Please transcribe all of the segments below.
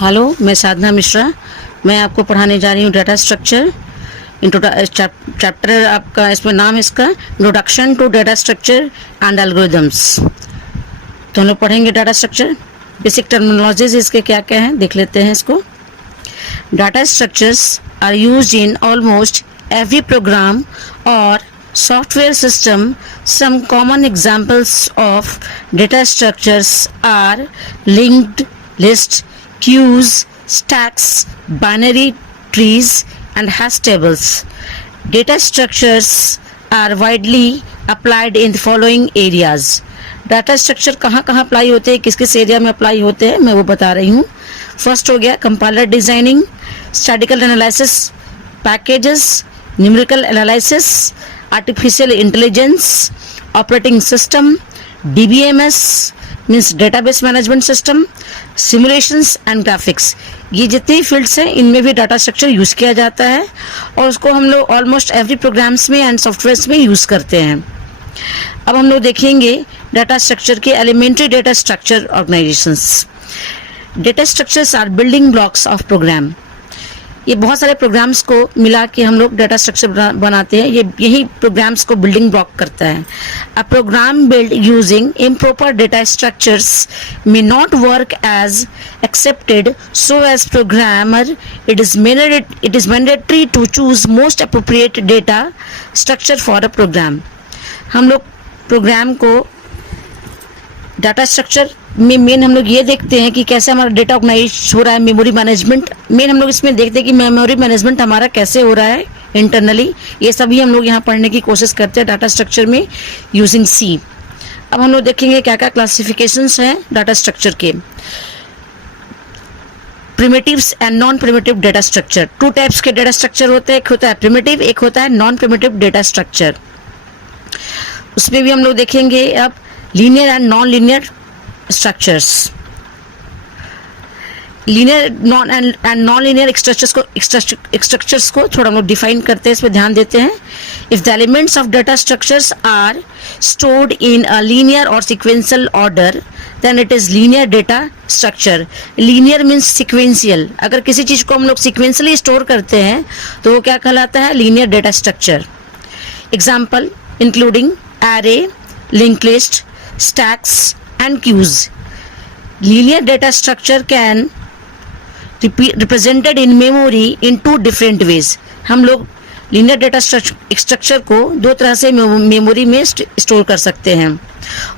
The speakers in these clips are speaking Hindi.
हेलो, मैं साधना मिश्रा। मैं आपको पढ़ाने जा रही हूँ डाटा स्ट्रक्चर। चैप्टर आपका इसमें नाम है इसका introduction to data structure and algorithms. तो हम लोग पढ़ेंगे डाटा स्ट्रक्चर, बेसिक टर्मिनोलॉजीज इसके क्या क्या हैं देख लेते हैं इसको। Data structures are used in almost every program और software system. Some common examples of data structures are linked lists, queues, stacks, binary trees, and hash tables. Data structures are widely applied in the following areas. Data structure कहाँ कहाँ अप्लाई होते हैं, किस किस एरिया में अप्लाई होते हैं, मैं वो बता रही हूँ। फर्स्ट हो गया compiler designing, statistical analysis, packages, numerical analysis, artificial intelligence, operating system, DBMS means database management system, simulations and graphics. ये जितने फील्ड्स हैं इनमें भी डाटा स्ट्रक्चर यूज़ किया जाता है और उसको हम लोग ऑलमोस्ट एवरी प्रोग्राम्स में एंड सॉफ्टवेयर्स में यूज़ करते हैं। अब हम लोग देखेंगे डाटा स्ट्रक्चर के elementary data structure organisations. Data structures are building blocks of program. ये बहुत सारे प्रोग्राम्स को मिला के हम लोग डाटा स्ट्रक्चर बनाते हैं। यही प्रोग्राम्स को बिल्डिंग ब्लॉक करता है। A program build using improper data structures may not work as accepted, so as programmer it is mandatory to choose most appropriate data structure for a program. हम लोग प्रोग्राम को डाटा स्ट्रक्चर में मेन हम लोग ये देखते हैं कि कैसे हमारा डेटा ऑर्गेनाइज हो रहा है। मेमोरी मैनेजमेंट मेन हम लोग इसमें देखते हैं कि मेमोरी मैनेजमेंट हमारा कैसे हो रहा है इंटरनली। ये सभी हम लोग यहाँ पढ़ने की कोशिश करते हैं डाटा स्ट्रक्चर में यूजिंग सी। अब हम लोग देखेंगे क्या क्या क्लासिफिकेशंस हैं डाटा स्ट्रक्चर के। Primitives and non primitive data structure. Two types के डेटा स्ट्रक्चर होते हैं, एक होता है प्रिमिटिव, एक होता है नॉन प्रिमिटिव डेटा स्ट्रक्चर। उसमें भी हम लोग देखेंगे अब linear and non linear structures. Linear and non linear structures को थोड़ा हम लोग डिफाइन करते हैं, इस पर ध्यान देते हैं। If the elements of data structures are stored in a linear और sequential order then it is linear data structure. Linear means sequential. अगर किसी चीज को हम लोग सिक्वेंशियली स्टोर करते हैं तो वो क्या कहलाता है, linear data structure. Example including array, linked list, stacks and queues. Linear data structure can represented in memory in two different ways. हम लोग linear data structure को दो तरह से मेमोरी में स्टोर कर सकते हैं।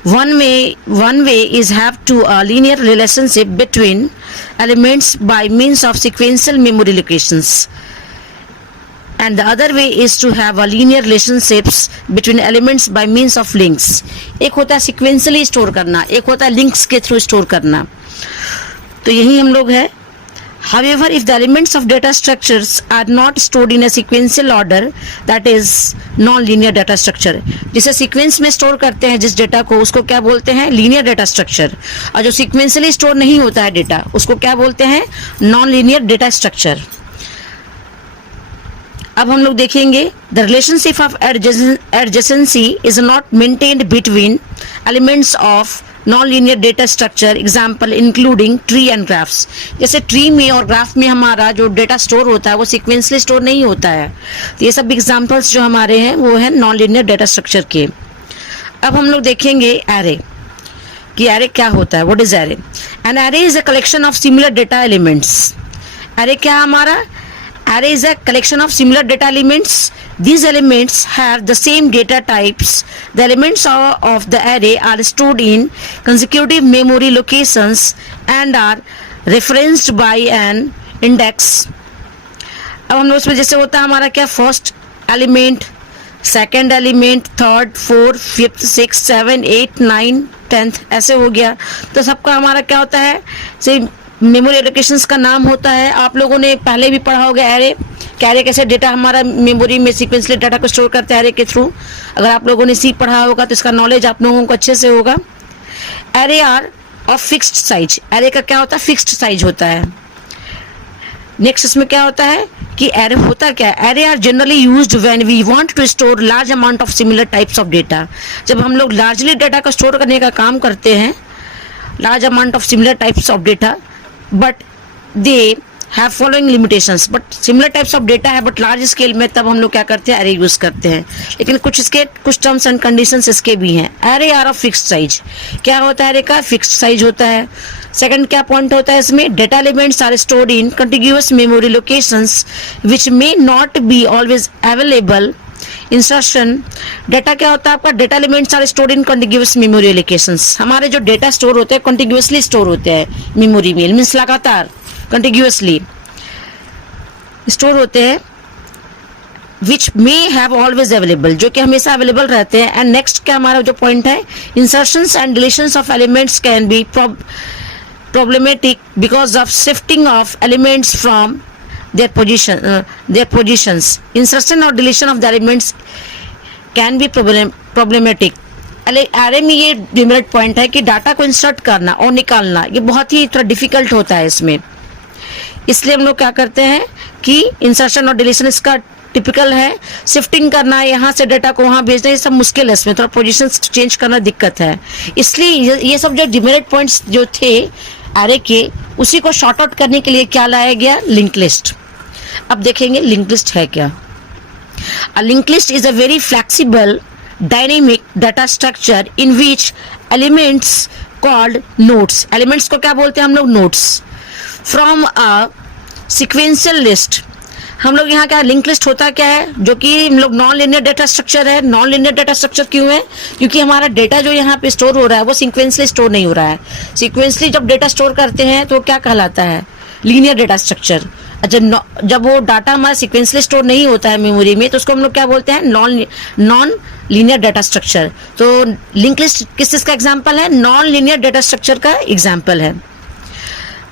One way is have to a linear relationship between elements by means of sequential memory locations. And the other way is to have a linear relationships between elements by means of links. एक होता है sequentially स्टोर करना, एक होता है links के थ्रू स्टोर करना। तो यही हम लोग है। However, if the elements of data structures are not stored in a sequential order, that is non-linear data structure. जिसे सीक्वेंस में स्टोर करते हैं जिस डेटा को, उसको क्या बोलते हैं, लीनियर डेटा स्ट्रक्चर। और जो सीक्वेंशियली स्टोर नहीं होता है डेटा, उसको क्या बोलते हैं, नॉन-लीनियर डेटा स्ट्रक्चर। अब हम लोग देखेंगे the relationship of adjacency is not maintained between elements of non linear data structure. Example including tree and graphs. जैसे ट्री में और ग्राफ में हमारा जो डेटा स्टोर होता है वो सिक्वेंसली स्टोर नहीं होता है। तो ये सब एग्जाम्पल्स जो हमारे हैं वो है नॉन लीनियर डेटा स्ट्रक्चर के। अब हम लोग देखेंगे एरे कि एरे क्या होता है। What is array? An array is a collection of similar data elements. Array क्या है हमारा? Array is a collection of similar data elements. These elements have the same data types. The elements of the array are stored in consecutive memory locations and are referenced by an index. अब हम लोग उसमें जैसे होता है हमारा क्या, first element, second element, third, fourth, fifth, six, 7, 8, 9, 10 ऐसे हो गया। तो सबका हमारा क्या होता है, मेमोरी एलोकेशंस का नाम होता है। आप लोगों ने पहले भी पढ़ा होगा एरे, कि एरे कैसे डेटा हमारा मेमोरी में सीक्वेंशियली डाटा को स्टोर करते हैं एरे के थ्रू। अगर आप लोगों ने सी पढ़ा होगा तो इसका नॉलेज आप लोगों को अच्छे से होगा। Array are of fixed size. Array का क्या होता है, फिक्स्ड साइज होता है। नेक्स्ट इसमें क्या होता है कि एरे होता क्या है, array are generally used when we want to store large amount of similar types of data. जब हम लोग लार्जली डेटा को स्टोर करने का काम करते हैं, large amount of similar types of data, but they have following limitations, but similar types of data है बट लार्ज स्केल में, तब हम लोग क्या करते हैं, एरे यूज करते हैं। लेकिन कुछ टर्म्स एंड कंडीशंस इसके भी हैं। Array are of fixed size, क्या होता है एरे का, फिक्स्ड साइज होता है। सेकंड क्या पॉइंट होता है इसमें, data elements are stored in contiguous memory locations which may not be always available. Insertion, data क्या होता है आपका, data elements are stored in contiguous memory locations. हमारे जो डेटा स्टोर होते हैं कॉन्टिग्यूअसली स्टोर होते हैं मेमोरी में, मीन्स लगातार कंटिन्यूअसली स्टोर होते हैं, विच मे हैव ऑलवेज अवेलेबल, जो कि हमेशा अवेलेबल रहते हैं। एंड नेक्स्ट क्या हमारा जो पॉइंट है, insertions and deletions of elements can be problematic because of shifting of elements from their positions. Insertion or deletion of the elements can be problematic. Array में ये डिमेरिट पॉइंट है कि डाटा को इंसर्ट करना और निकालना ये बहुत ही थोड़ा डिफिकल्ट होता है इसमें, इसलिए हम लोग क्या करते हैं कि इंसर्शन और डिलीशन इसका टिपिकल है। शिफ्टिंग करना, यहाँ से डाटा को वहाँ भेजना, ये सब मुश्किल है, इसमें थोड़ा पोजीशन चेंज करना दिक्कत है। इसलिए ये सब जो डिमेरिट पॉइंट्स जो थे एरे के, उसी को शॉर्ट आउट करने के लिए क्या लाया गया, लिंक लिस्ट। अब देखेंगे लिंक लिस्ट है क्या। A linked list is a very flexible dynamic data structure in which elements called nodes, elements को क्या बोलते हैं हम लोग, nodes, from a sequential list। हम लोग यहाँ क्या लिंक लिस्ट होता क्या है, जो कि हम लोग नॉन लीनियर डेटा स्ट्रक्चर है। नॉन लीनियर डेटा स्ट्रक्चर क्यों है, क्योंकि हमारा डेटा जो यहाँ पे स्टोर हो रहा है वो सीक्वेंसली स्टोर नहीं हो रहा है। सीक्वेंसली जब डेटा स्टोर करते हैं तो क्या कहलाता है, लीनियर डेटा स्ट्रक्चर। जब वो डाटा हमारा सीक्वेंसली स्टोर नहीं होता है मेमोरी में, तो उसको हम लोग क्या बोलते हैं, नॉन लीनियर डेटा स्ट्रक्चर। तो लिंक लिस्ट किस चीज का एग्जाम्पल है, नॉन लीनियर डेटा स्ट्रक्चर का एग्जाम्पल है।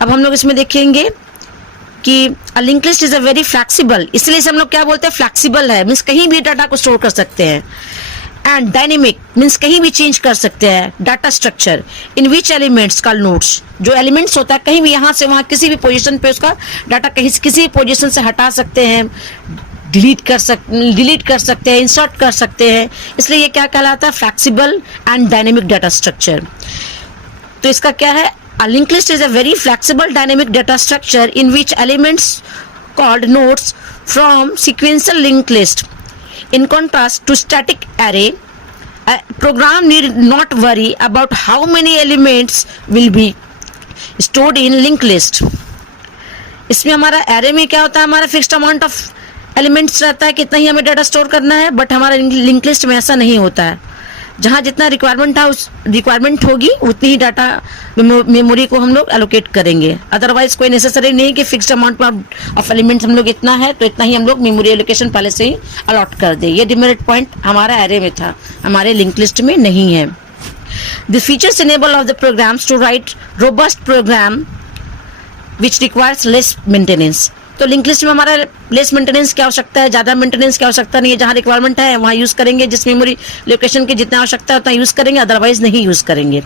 अब हम लोग इसमें देखेंगे कि link list is a very flexible, इसलिए इसे हम लोग क्या बोलते हैं, फ्लेक्सिबल है, मीन्स कहीं भी डाटा को स्टोर कर सकते हैं। एंड डायनेमिक मीन्स कहीं भी चेंज कर सकते हैं डाटा स्ट्रक्चर, इन विच एलिमेंट्स कॉल्ड नोड्स, जो एलिमेंट्स होता है कहीं भी यहाँ से वहाँ किसी भी पोजीशन पे उसका डाटा किसी पोजीशन से हटा सकते हैं, डिलीट कर सकते हैं, इंसर्ट कर सकते हैं, इसलिए ये क्या कहलाता है, flexible and dynamic data structure. तो इसका क्या है, a linked list is a very flexible dynamic data structure in which elements called nodes from sequential linked list. In contrast to static array, a program need not worry about how many elements will be stored in linked list. इसमें हमारा array में क्या होता है, हमारा फिक्स्ड अमाउंट ऑफ एलिमेंट्स रहता है, कितना ही हमें डाटा स्टोर करना है, बट हमारा लिंक लिस्ट में ऐसा नहीं होता है। जहाँ जितना रिक्वायरमेंट होगी उतनी ही डाटा मेमोरी को हम लोग एलोकेट करेंगे। अदरवाइज कोई नेसेसरी नहीं कि फिक्स्ड अमाउंट ऑफ एलिमेंट्स हम लोग इतना है तो इतना ही हम लोग मेमोरी एलोकेशन पहले से ही अलॉट कर दे। ये डिमेरिट पॉइंट हमारा एरे में था, हमारे लिंक लिस्ट में नहीं है। The features enable of the programs to write robust program which requires less maintenance. तो लिंक लिस्ट में हमारा लेस मेंटेनेंस की आवश्यकता है, ज़्यादा मेंटेनेंस की आवश्यकता नहीं है। जहाँ रिक्वायरमेंट है वहाँ यूज़ करेंगे, जिस मेमोरी लोकेशन की जितना आवश्यकता है उतना यूज़ करेंगे, अदरवाइज नहीं यूज़ करेंगे।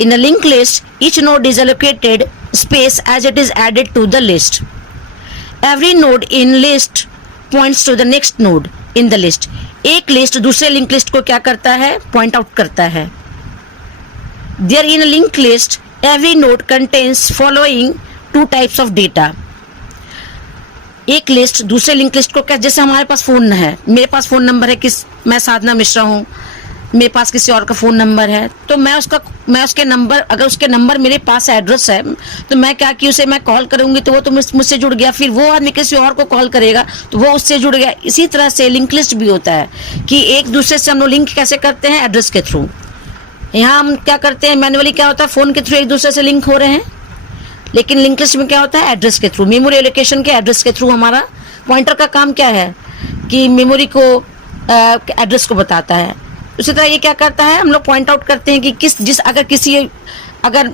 In a link list each node is allocated space as it is added to the list. Every node in list points to the next node in the list. एक लिस्ट दूसरे लिंक लिस्ट को क्या करता है, पॉइंट आउट करता है। There in a link list every node contains following two types of data. एक लिस्ट दूसरे लिंक लिस्ट को क्या, जैसे हमारे पास फोन है, मेरे पास फोन नंबर है, मैं साधना मिश्रा हूँ, मेरे पास किसी और का फोन नंबर है, तो मैं उसके नंबर, अगर उसके नंबर मेरे पास एड्रेस है तो मैं क्या कि उसे मैं कॉल करूंगी तो वो तो मुझसे जुड़ गया, फिर वो आदमी किसी और को कॉल करेगा तो वो उससे जुड़ गया। इसी तरह से लिंक लिस्ट भी होता है कि एक दूसरे से हम लोग लिंक कैसे करते हैं, एड्रेस के थ्रू। यहाँ हम क्या करते हैं, मैनुअली क्या होता है, फोन के थ्रू एक दूसरे से लिंक हो रहे हैं, लेकिन लिंक लिस्ट में क्या होता है, एड्रेस के थ्रू, मेमोरी एलोकेशन के एड्रेस के थ्रू। हमारा पॉइंटर का काम क्या है कि मेमोरी को एड्रेस को बताता है। उसी तरह ये क्या करता है, हम लोग पॉइंट आउट करते हैं कि अगर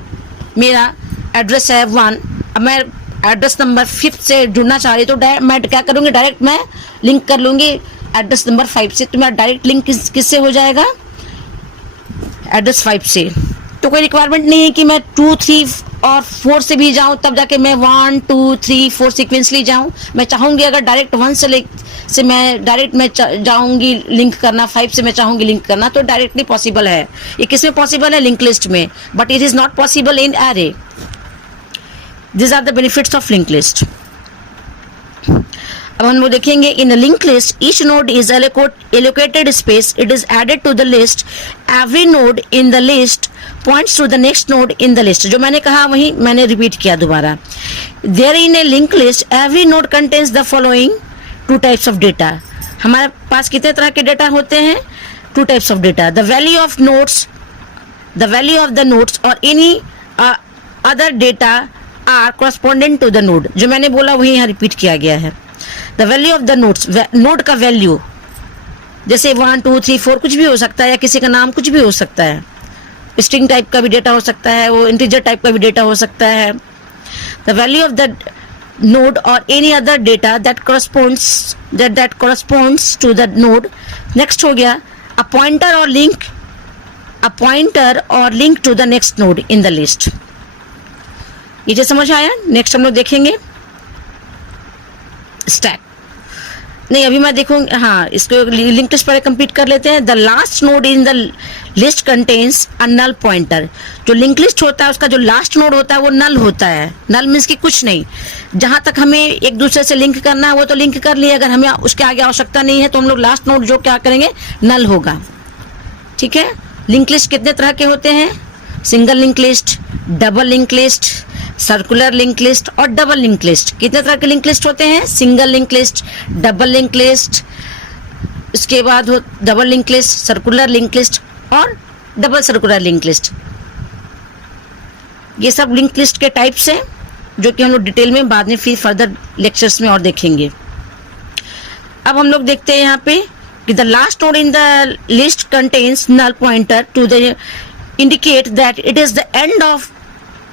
मेरा एड्रेस है 1, अब मैं एड्रेस नंबर 5 से जुड़ना चाह रही तो मैं क्या करूँगी, डायरेक्ट मैं लिंक कर लूँगी एड्रेस नंबर 5 से, तो मेरा डायरेक्ट लिंक किससे हो जाएगा, एड्रेस 5 से। तो कोई रिक्वायरमेंट नहीं है कि मैं 2, 3 और 4 से भी जाऊं तब जाके मैं 1, 2, 3, 4 सीक्वेंसली जाऊं। मैं चाहूंगी अगर डायरेक्ट 1 से मैं जाऊंगी लिंक करना, 5 से मैं चाहूंगी लिंक करना, तो डायरेक्टली पॉसिबल है। ये किस में पॉसिबल है, लिंक लिस्ट में, but it is not possible in array. This are the benefits of link list. अब हम लोग देखेंगे in a link list each node is allocated space, it is added to the list, every node in the list points to the next node in the list. जो मैंने कहा वही मैंने रिपीट किया दोबारा। There in a link list every node contains the following two types of data. हमारे पास कितने तरह के डेटा होते हैं? Two types of data. The value of the nodes और any other data are correspondent to the node. जो मैंने बोला वही यहाँ रिपीट किया गया है। The value of the nodes, node का वैल्यू जैसे 1 2 3 4 कुछ भी हो सकता है, या किसी का नाम कुछ भी हो सकता है। स्ट्रिंग टाइप का भी डेटा हो सकता है, वो इंटीजर टाइप का भी डेटा हो सकता है। The value of the node or any other data that corresponds to the node। next हो गया a pointer or link to the next node in the list। ये जो समझ आया। नेक्स्ट हम लोग देखेंगे स्टैक। नहीं अभी मैं देखूंगी, हाँ इसको लिंक लिस्ट पर कंप्लीट कर लेते हैं। The last node in the list contains a null pointer. जो लिंक लिस्ट होता है उसका जो लास्ट नोड होता है वो नल होता है। नल मीन्स कि कुछ नहीं, जहां तक हमें एक दूसरे से लिंक करना है वो तो लिंक कर लिया, अगर हमें उसके आगे आवश्यकता नहीं है तो हम लोग लास्ट नोड जो क्या करेंगे नल होगा। ठीक है। लिंक लिस्ट कितने तरह के होते हैं? Single link list, double link list, circular link list और डबल लिंक लिस्ट। कितने तरह के लिंक लिस्ट होते हैं? Single link list, double link list, इसके बाद हो double link list, circular link list और डबल सर्कुलर लिंक लिस्ट। ये सब लिंक लिस्ट के टाइप्स हैं जो कि हम लोग डिटेल में बाद में फिर फर्दर लेक्चर्स में और देखेंगे। अब हम लोग देखते हैं यहाँ पे कि the last node in the list contains null pointer to the indicate that it is the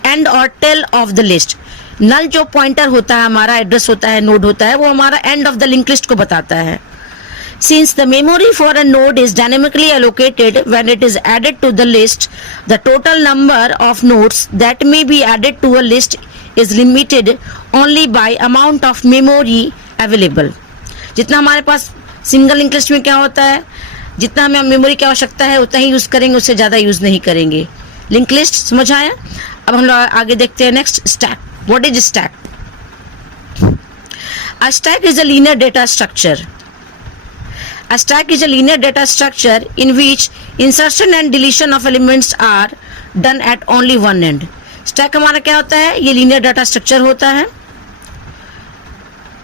end और tail of the list. Null जो पॉइंटर होता है हमारा एड्रेस होता है, नोड होता है, वो हमारा end of the link list को बताता है। Since the memory for a node is dynamically allocated when it is added to the list, the total number of nodes that may be added to a list is limited only by amount of memory available। जितना हमारे पास सिंगल लिंक लिस्ट में क्या होता है, जितना हमें मेमोरी की आवश्यकता है उतना ही यूज करेंगे, उससे ज्यादा यूज नहीं करेंगे। लिंक लिस्ट समझ आया। अब हम लोग आगे देखते हैं next stack. What is stack? A stack is a linear data structure. A stack is a linear data structure in which insertion and deletion of elements are done at only one end। Stack हमारा क्या होता है? ये linear data structure होता है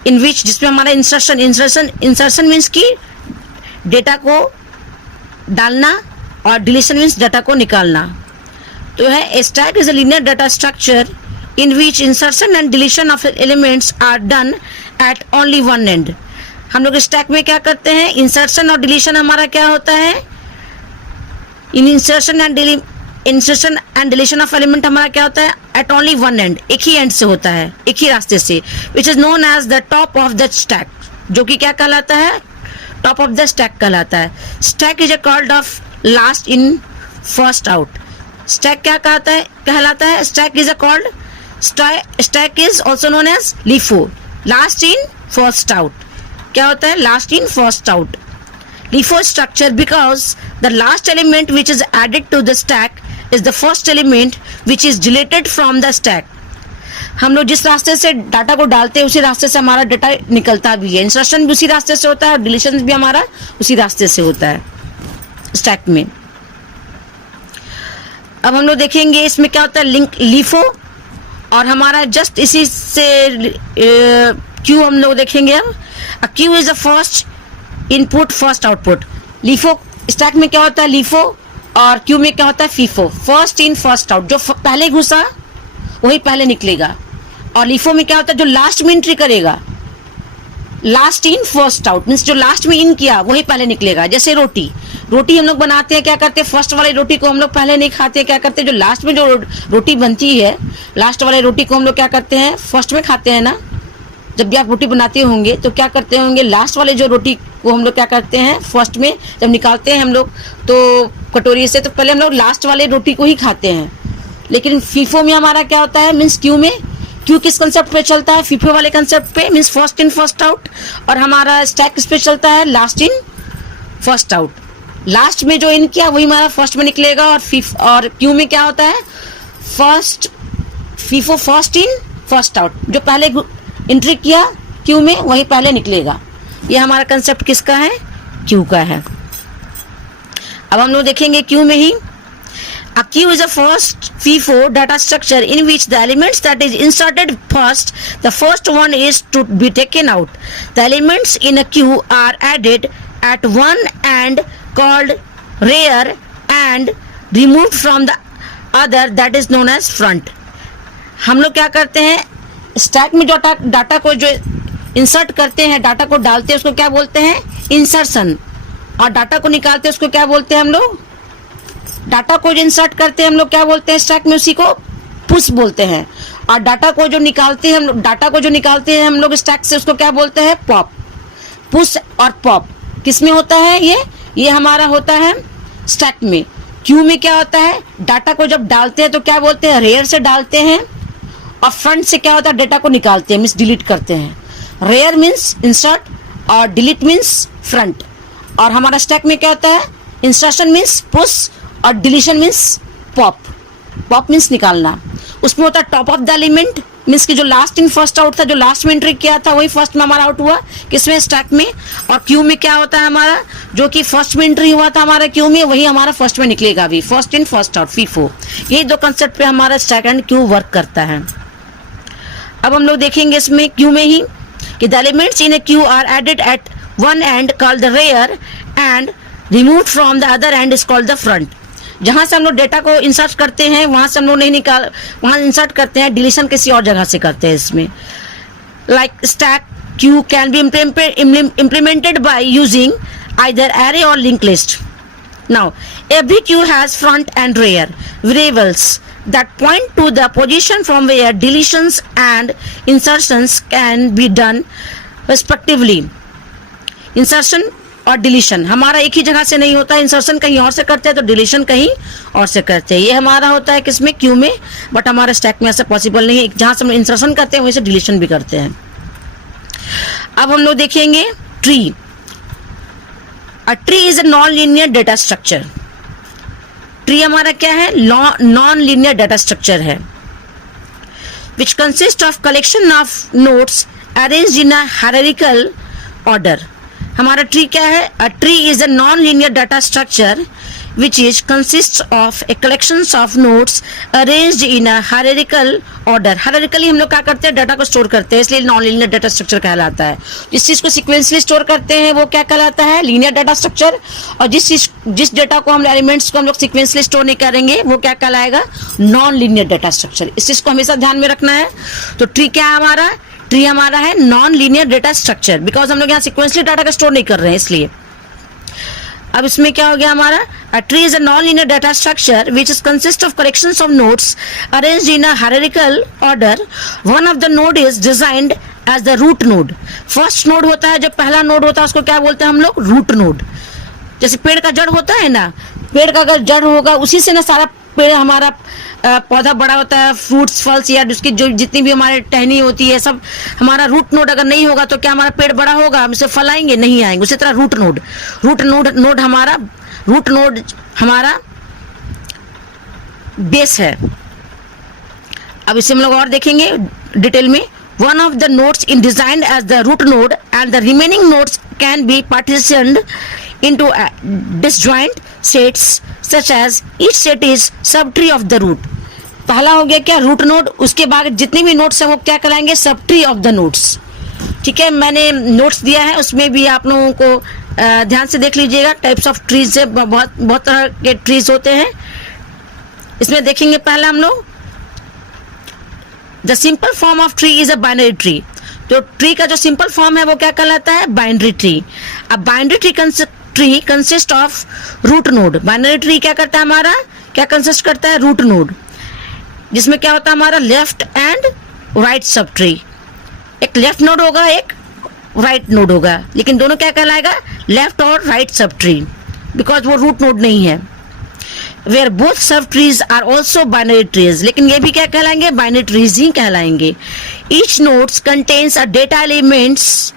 in which, जिसमें हमारा insertion means कि डेटा को डालना और deletion means डेटा को निकालना। तो है a stack is a linear data structure in which insertion and deletion of elements are done at only one end। हम लोग स्टैक में क्या करते हैं? इंसर्शन और डिलीशन हमारा क्या होता है? In insertion and deletion of element हमारा क्या होता है? एट ओनली वन एंड, एक ही एंड से होता है, एक ही रास्ते से, which is known as the top of the stack. जो कि क्या कहलाता है? टॉप ऑफ द स्टैक कहलाता है। Stack is a called of last in first out. Stack क्या कहलाता है? Stack is a called, stack is also known as LIFO, last in first out. क्या होता है? Last in first out. LIFO structure because the last element which is added to the stack is the first element which is deleted from the stack। हम लोग जिस रास्ते से डाटा को डालते हैं उसी रास्ते से हमारा डाटा निकलता भी है। इंसर्शन भी उसी रास्ते से होता है और डिलीशन भी हमारा उसी रास्ते से होता है स्टैक में। अब हम लोग देखेंगे इसमें क्या होता है? लिंक LIFO और हमारा जस्ट इसी से क्यू हम लोग देखेंगे। अब A queue is the first input first output। LIFO stack में क्या होता है? LIFO और क्यू में क्या होता है? FIFO, first in first out. जो पहले घुसा वही पहले निकलेगा। और LIFO में क्या होता है? जो लास्ट में एंट्री करेगा, last in first out means जो लास्ट में इन किया वही पहले निकलेगा। जैसे रोटी हम लोग बनाते हैं, क्या करते हैं? फर्स्ट वाली रोटी को हम लोग पहले नहीं खाते हैं, क्या करते हैं? जो लास्ट में जो रोटी बनती है, लास्ट वाली रोटी को हम लोग क्या करते हैं? फर्स्ट में खाते हैं ना। जब भी आप रोटी बनाते होंगे तो क्या करते होंगे? लास्ट वाले जो रोटी को हम लोग क्या करते हैं? फर्स्ट में जब निकालते हैं हम लोग तो कटोरी से, तो पहले हम लोग लास्ट वाले रोटी को ही खाते हैं। लेकिन FIFO में हमारा क्या होता है? मीन्स क्यू में, क्यू किस कंसेप्ट पे चलता है? FIFO वाले कंसेप्ट पे, means first in first out. और हमारा स्टैक किस पे चलता है? Last in first out. Last में जो इन किया वही हमारा फर्स्ट में निकलेगा। और क्यू में क्या होता है? FIFO first in first out, जो पहले एंट्री किया क्यू में वही पहले निकलेगा। ये हमारा कंसेप्ट किसका है? क्यू का है। अब हम लोग देखेंगे क्यू में ही। A queue is a first FIFO data structure in which the elements that is inserted first, the first one is to be taken out. The elements in a queue are added at one end called rear and removed from the other that is known as front. हम लोग क्या करते हैं, स्टैक में जो डाटा को जो इंसर्ट करते हैं, डाटा को डालते हैं, उसको क्या बोलते हैं? इंसर्शन। और डाटा को निकालते हैं उसको क्या बोलते हैं हम लोग? डाटा को जो इंसर्ट करते हैं हम लोग क्या बोलते हैं स्टैक में? उसी को पुश बोलते हैं। और डाटा को जो निकालते हैं हम लोग स्टैक से, उसको क्या बोलते हैं? पॉप। पुश और पॉप किस में होता है? ये हमारा होता है स्टैक में। क्यू में क्या होता है? डाटा को जब डालते हैं तो क्या बोलते हैं? रेयर से डालते हैं। और फ्रंट से क्या होता है? डाटा को निकालते हैं, मीन्स डिलीट करते हैं। रेयर मीन्स इंसर्ट और डिलीट मीन्स फ्रंट। और हमारा स्टैक में क्या होता है? इंसर्शन मीन्स पुश और deletion means pop. Pop means निकालना। उसमें होता है top of the element, means कि जो लास्ट इन फर्स्ट आउट था, जो लास्ट में एंट्री किया था वही फर्स्ट में हमारा आउट हुआ, किसमें? स्टैक में। और क्यू में क्या होता है हमारा? जो कि फर्स्ट में एंट्री हुआ था हमारा क्यू में, वही हमारा फर्स्ट में निकलेगा भी। First in first out, FIFO। यही दो कंसेप्ट पे हमारा स्टैक एंड क्यू वर्क करता है। अब हम लोग देखेंगे इसमें क्यू में ही कि the elements in a queue are added at one end called the rear end removed from the other end is called the front. जहां से हम लोग डेटा को इंसर्ट करते हैं वहां से हम लोग नहीं वहां इंसर्ट करते हैं, डिलीशन किसी और जगह से करते हैं इसमें। Like stack queue can be implemented by using either array or linked list. Now, every queue has front and rear variables that point to the position from where deletions and insertions can be done respectively. Insertion और डिलीशन हमारा एक ही जगह से नहीं होता है, इंसर्शन कहीं और से करते हैं तो डिलीशन कहीं और से करते हैं। ये हमारा होता है किसमें? क्यू में। बट हमारे स्टैक में ऐसा पॉसिबल नहीं है, जहां से हम इंसर्शन करते हैं वहीं से डिलीशन भी करते हैं। अब हम लोग देखेंगे tree. A tree is a non linear data structure. Tree हमारा क्या है? नॉन लीनियर डेटा स्ट्रक्चर है, which consist of collection of nodes arranged in a hierarchical order. हमारा ट्री क्या है? A tree is a non linear data structure which is consists of a collections of nodes arranged in a hierarchical order. Hierarchically हम लोग क्या करते हैं? डाटा को स्टोर करते हैं, इसलिए नॉन लीनियर डाटा स्ट्रक्चर कहलाता है। जिस चीज को सीक्वेंसली स्टोर करते हैं वो क्या कहलाता है? Linear data structure. और जिस डाटा को हम एलिमेंट्स को हम लोग सीक्वेंसली स्टोर नहीं करेंगे वो क्या कहलाएगा? Non linear data structure. इस चीज को हमेशा ध्यान में रखना है। तो ट्री क्या है हमारा? ट्री हमारा है non linear data structure, because हम लोग यहाँ सीक्वेंसली डाटा का स्टोर नहीं कर रहे हैं इसलिए। अब इसमें क्या हो गया हमारा? A tree is a non-linear data structure which is consists of collections of nodes arranged in a hierarchical order. One of the node is designed as the root node. First node होता है, जब पहला नोड होता है उसको क्या बोलते हैं हम लोग? Root node. जैसे पेड़ का जड़ होता है ना, पेड़ का अगर जड़ होगा उसी से ना सारा पेड़ हमारा पौधा बड़ा होता है, फ्रूट्स फल्स या उसकी जो जितनी भी हमारे टहनी होती है सब। हमारा रूट नोड अगर नहीं होगा तो क्या हमारा पेड़ बड़ा होगा? हम इसे फल आएंगे? नहीं आएंगे। उसी तरह रूट नोड हमारा बेस है। अब इसे हम लोग और देखेंगे डिटेल में। One of the nodes in designed as the root node and the remaining nodes can be partitioned into disjoint sets such as each set is subtree of the root. पहला हो गया क्या? Root node. उसके बाद जितने भी नोड्स हैं वो क्या कराएंगे? Sub tree of the nodes. ठीक है, मैंने नोट्स दिया है, उसमें भी आप लोगों को ध्यान से देख लीजिएगा। टाइप्स ऑफ ट्रीज से बहुत तरह के ट्रीज होते हैं। इसमें देखेंगे पहले हम लोग the simple form of tree is a binary tree. तो ट्री का जो सिंपल फॉर्म है वो क्या कहलाता है? Binary tree. अब binary tree consist of root node. Binary tree क्या करता है हमारा? क्या कंसिस्ट करता है? रूट नोड, जिसमें क्या होता है हमारा? Left and right sub tree. एक लेफ्ट नोड होगा, एक राइट नोड होगा, लेकिन दोनों क्या कहलाएगा? लेफ्ट और राइट सब ट्री, बिकॉज वो रूट नोड नहीं है। Where both sub trees are also binary trees, लेकिन ये भी क्या कहलाएंगे? बाइनरी ट्रीज ही कहलाएंगे। Each nodes contains a data elements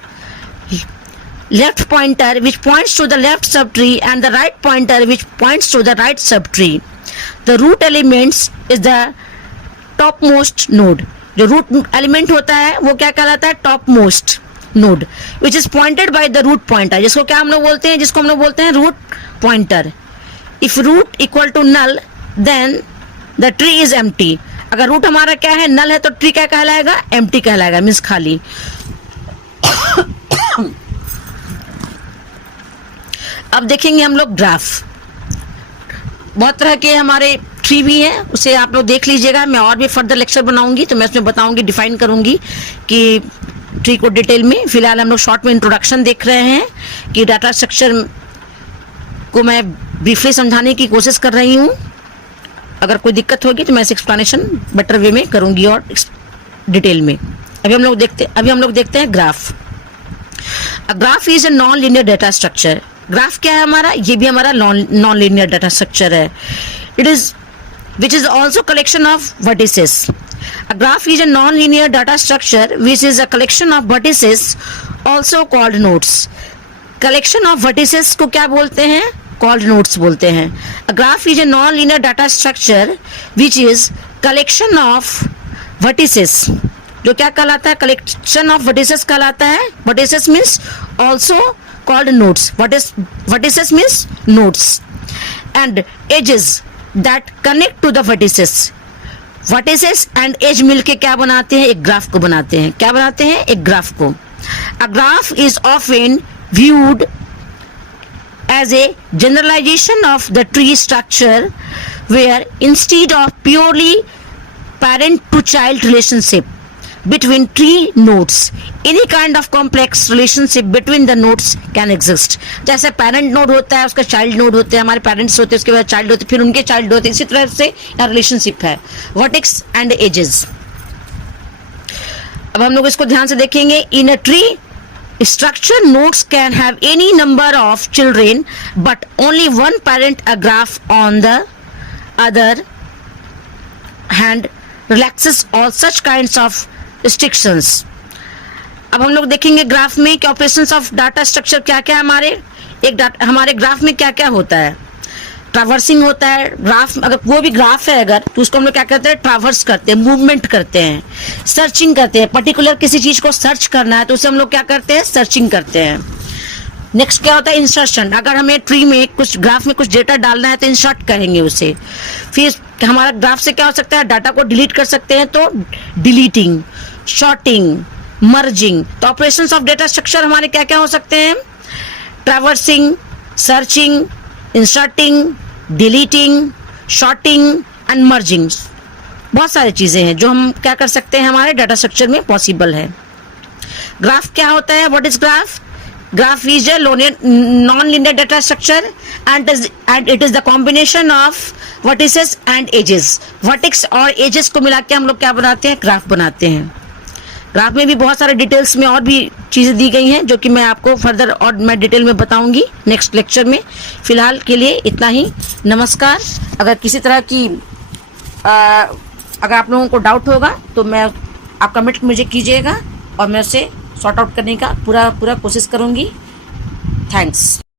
left pointer which points to the left subtree and the right pointer which points to the right subtree. The root elements is the topmost node. जो रूट एलिमेंट होता है वो क्या कहलाता है, top most node, which is pointed by the root pointer, जिसको क्या हम लोग बोलते हैं, जिसको हम लोग बोलते हैं root pointer. If root equal to null then the tree is empty. अगर रूट हमारा क्या है, नल है, तो ट्री क्या कहलाएगा, एम्प्टी कहलाएगा, मीन्स खाली। अब देखेंगे हम लोग ग्राफ। बहुत तरह के हमारे ट्री भी है, उसे आप लोग देख लीजिएगा। मैं और भी फर्दर लेक्चर बनाऊंगी तो मैं उसमें बताऊंगी, डिफाइन करूंगी कि ट्री को डिटेल में। फिलहाल हम लोग शॉर्ट में इंट्रोडक्शन देख रहे हैं कि डाटा स्ट्रक्चर को मैं ब्रीफली समझाने की कोशिश कर रही हूँ। अगर कोई दिक्कत होगी तो मैं इस एक्सप्लेनेशन बेटर वे में करूंगी और डिटेल में। अभी हम लोग देखते हैं graph. Graph is a non linear data structure. Graph क्या है हमारा, ये भी हमारा नॉन लीनियर डाटा स्ट्रक्चर है। It is which is also collection of vertices. A graph is a non-linear data structure which is a collection of vertices also called nodes. Collection of vertices को क्या बोलते हैं, called nodes बोलते हैं। A graph is a non-linear data structure which is collection of vertices, जो क्या कहलाता है, collection of vertices कहलाता है। Vertices means also called nodes. Vertices means nodes and edges that connect to the vertices. Vertices and edge मिलके क्या बनाते हैं, एक ग्राफ को बनाते हैं। क्या बनाते हैं, एक ग्राफ को। A graph is often viewed as a generalization of the tree structure where instead of purely parent to child relationship between tree nodes, any kind of complex relationship between the nodes can exist. जैसे पेरेंट नोड होता है, उसका चाइल्ड नोड होते हैं, हमारे पेरेंट्स होते हैं, उसके बाद चाइल्ड होते हैं, फिर उनके चाइल्ड होते हैं, इसी तरह से यहाँ रिलेशनशिप है। Vertex and edges. अब हम लोग इसको ध्यान से देखेंगे। In a tree structure nodes can have any number of children but only one parent. A graph on the other hand relaxes all such kinds of restrictions. अब हम लोग देखेंगे ग्राफ में कि ऑपरेशंस ऑफ डाटा स्ट्रक्चर क्या क्या है। हमारे ग्राफ में क्या क्या होता है। ट्रैवर्सिंग होता है ग्राफ, अगर कोई भी ग्राफ है अगर, तो उसको हम लोग क्या करते हैं, ट्रैवर्स करते हैं, मूवमेंट करते हैं, सर्चिंग करते हैं। पर्टिकुलर किसी चीज को सर्च करना है तो उसे हम लोग क्या करते हैं, सर्चिंग करते हैं। नेक्स्ट क्या होता है, इंसर्शन। अगर हमें ट्री में कुछ, ग्राफ में कुछ डेटा डालना है तो इंसर्ट करेंगे उसे। फिर हमारा ग्राफ से क्या हो सकता है, डाटा को डिलीट कर सकते हैं तो डिलीटिंग, शॉर्टिंग, मर्जिंग। तो ऑपरेशंस ऑफ डेटा स्ट्रक्चर हमारे क्या क्या हो सकते हैं, traversing, searching, inserting, deleting, sorting and merging. बहुत सारी चीजें हैं जो हम क्या कर सकते हैं, हमारे डाटा स्ट्रक्चर में पॉसिबल है। ग्राफ क्या होता है, what is graph? Graph is a non-linear data structure and it is the combination of vertices and edges. Vertex और edges को मिला के हम लोग क्या बनाते हैं, ग्राफ बनाते हैं। ग्राफ में भी बहुत सारे डिटेल्स में और भी चीज़ें दी गई हैं जो कि मैं आपको फर्दर और मैं डिटेल में बताऊंगी नेक्स्ट लेक्चर में। फिलहाल के लिए इतना ही। नमस्कार। अगर किसी तरह की अगर आप लोगों को डाउट होगा तो आप कमेंट मुझे कीजिएगा और मैं उसे सॉर्ट आउट करने का पूरा कोशिश करूंगी। थैंक्स।